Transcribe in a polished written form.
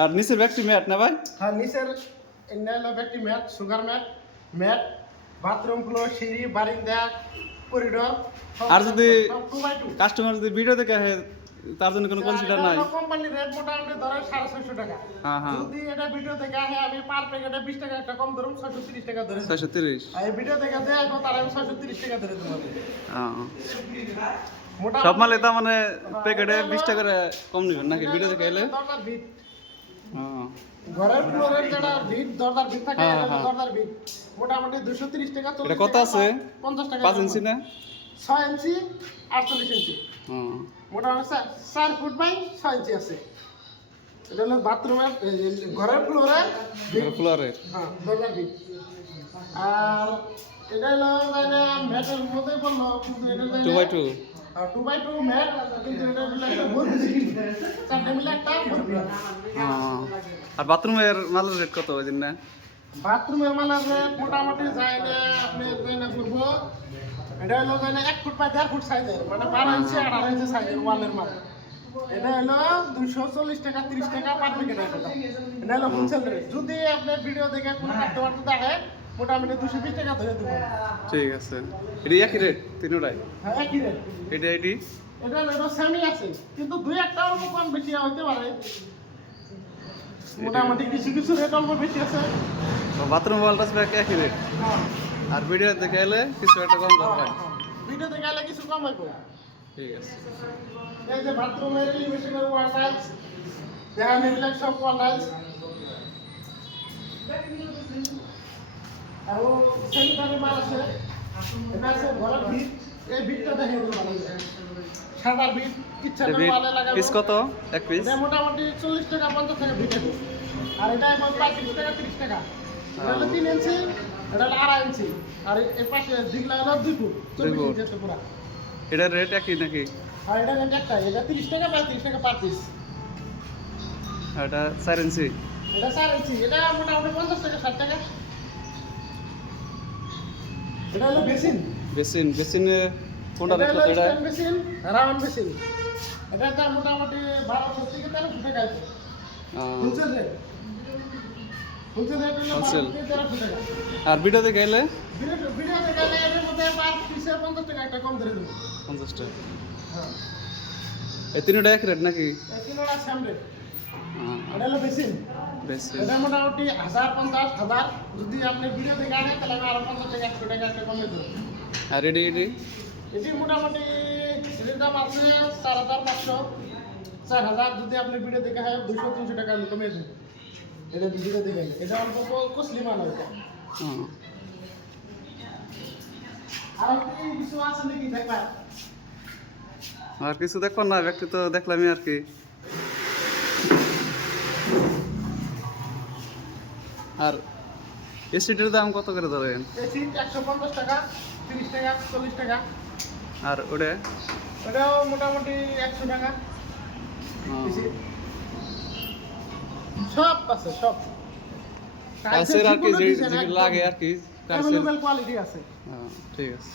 আর নিচের ব্যাগটি ম্যাট না ভাই? হ্যাঁ নিচের ইন্ডিয়ান ব্যাগটি mat, sugar mat, mat, bathroom floor, সিঁড়ি, বারিন্দা, করিডোর। আর যদি 2x2 কাস্টমার যদি ভিডিও দেখে তার জন্য কোনো কনসিডার নাই? কোম্পানির রেট মোটামুটি ধরেন 650 টাকা। হ্যাঁ যদি এটা ভিডিও দেখে আসে আমি পার প্যাকেটে 20 টাকা একটা কম ধরুন 630 টাকা ধরে। 630। আর এই ভিডিও দেখে দেয় তার আমি 630 টাকা ধরে দেব। সব মালে তো মানে প্যাকেটে 20 টাকা করে কম নিবেন নাকি ভিডিও দেখে এলে? দরদার ভিট। ঘরের ফ্লোরের যেটা ভিট দরদার ভিট থাকে দরদার ভিট মোটামুটি 230 টাকা। এটা কত আছে? 50 টাকা। 5 ইঞ্চি না? 6 ইঞ্চি 48 ইঞ্চি। মোটামুটি 4 ফুট বাই 6 ইঞ্চি আছে। এটা হলো বাথরুমের ঘরের ফ্লোরে হ্যাঁ দরজার ভিট। আর এটা হলো মানে ম্যাটের মধ্যে বললো কিন্তু এটা 2x2 2x2 ম্যাট কিন্তু এটা হলো একটা বর্বি চারটে মিলে একটা বর্বি। আর বাথরুমের মালের রেট কত ওই দিন না? বাথরুমের মালের রেট মোটামুটি যায় না আপনি কইনা করবো এটা হলো মানে 1 ফুট বাই 1.5 ফুট সাইজের মানে 12 ইঞ্চি 18 ইঞ্চি সাইজের ওয়ালের মাল। এটা হলো 240 টাকা 30 টাকা পার প্যাকেট। এটা হলো হোলসেল রেট। যদি আপনি ভিডিও দেখে কোনো কাস্টমার তো দেখে মোটামুটি 220 টাকা ধরে দেবো। ঠিক আছে। এটা একই রেট তিনটাই? হ্যাঁ একই রেট। এটা এটা সেমি আছে কিন্তু দুই একটা অল্প কম বেশি হতে পারে। মোটামুটি কিছু রেট অল্প বেশি আছে। তো বাথরুম ওয়ালটাস ব্যাগ একই রেট? আর ভিডিও দেখে এলে কিছু একটা কম হবে? ভিডিও দেখে এলে কিছু কম হবে। ঠিক আছে। এই যে বাথরুমের এলিভেশনের ওয়াল টাইলস দেখা মিলে সব ওয়াল টাইলস আর সেন্টারে মাল আছে। এটা আছে ঘরের ভিট। এই ভিটটা দেখে দিতে পারেন সাদা ভিট কিচেনের ওয়ালে লাগানো। পিস কত এক পিস? এটা মোটামুটি 40 টাকা 50 টাকা ভিট আছে। আর এটা এখন 35 টাকা 30 টাকা। এটা হলো 3 ইঞ্চি এটা হলো 2.5 ইঞ্চি আর এই পাশে দিগলা হলো 2 ফুট 24 ইঞ্চি আছে পুরো। এটা রেট একই নাকি? আর এটা রেট একটাই। এটা 30 টাকা 35 টাকা পার পিস। আর এটা 4 ইঞ্চি? এটা 4 ইঞ্চি। এটা মোটামুটি 50 টাকা 60 টাকা। এটা হলো বেসিনে কোনটা রেট কত? এটা বেসিন রাউন্ড বেসিন। এটা মোটামুটি 1200 থেকে 1300 টাকা আছে। Wholesale rate. হোলসেল রেট হলো 1200 থেকে 1300 টাকা। আর ভিডিও দেখে এলে? ভিডিও দেখে এলে এর মধ্যে পার পিসে 50 টাকা একটা কম ধরে দেব। 50 টাকা। হ্যাঁ এই তিনটা এক রেট নাকি? এই তিনটা সেম রেট। এটা হলো বেসিন। এটা মোটামুটি 1050 যদি আপনি ভিডিও দেখে আনেন তাহলে আমি আরো 50 টাকা 100 টাকা একটা কমে দেব। আর এটি মোটামুটি এর দাম আছে 4500 4000 যদি আপনি ভিডিও দেখে হয় 200-300 টাকা কমে দেব। এটা ভিডিও দেখে এটা অল্প কস্টলি মাল এটা। আর কিছু আছে নাকি দেখবা? আর কিছু দেখো না ব্যক্তি তো দেখলামই আর কি। আর এসিটের দাম কত করে ধরেন? এসি 150 টাকা 30 টাকা 40 টাকা। আর ওটাও মোটামুটি 100 টাকা। সব আছে সব। কাছের আর কি যে লাগে আর কি অ্যাভেলেবল কোয়ালিটি আছে। ঠিক আছে।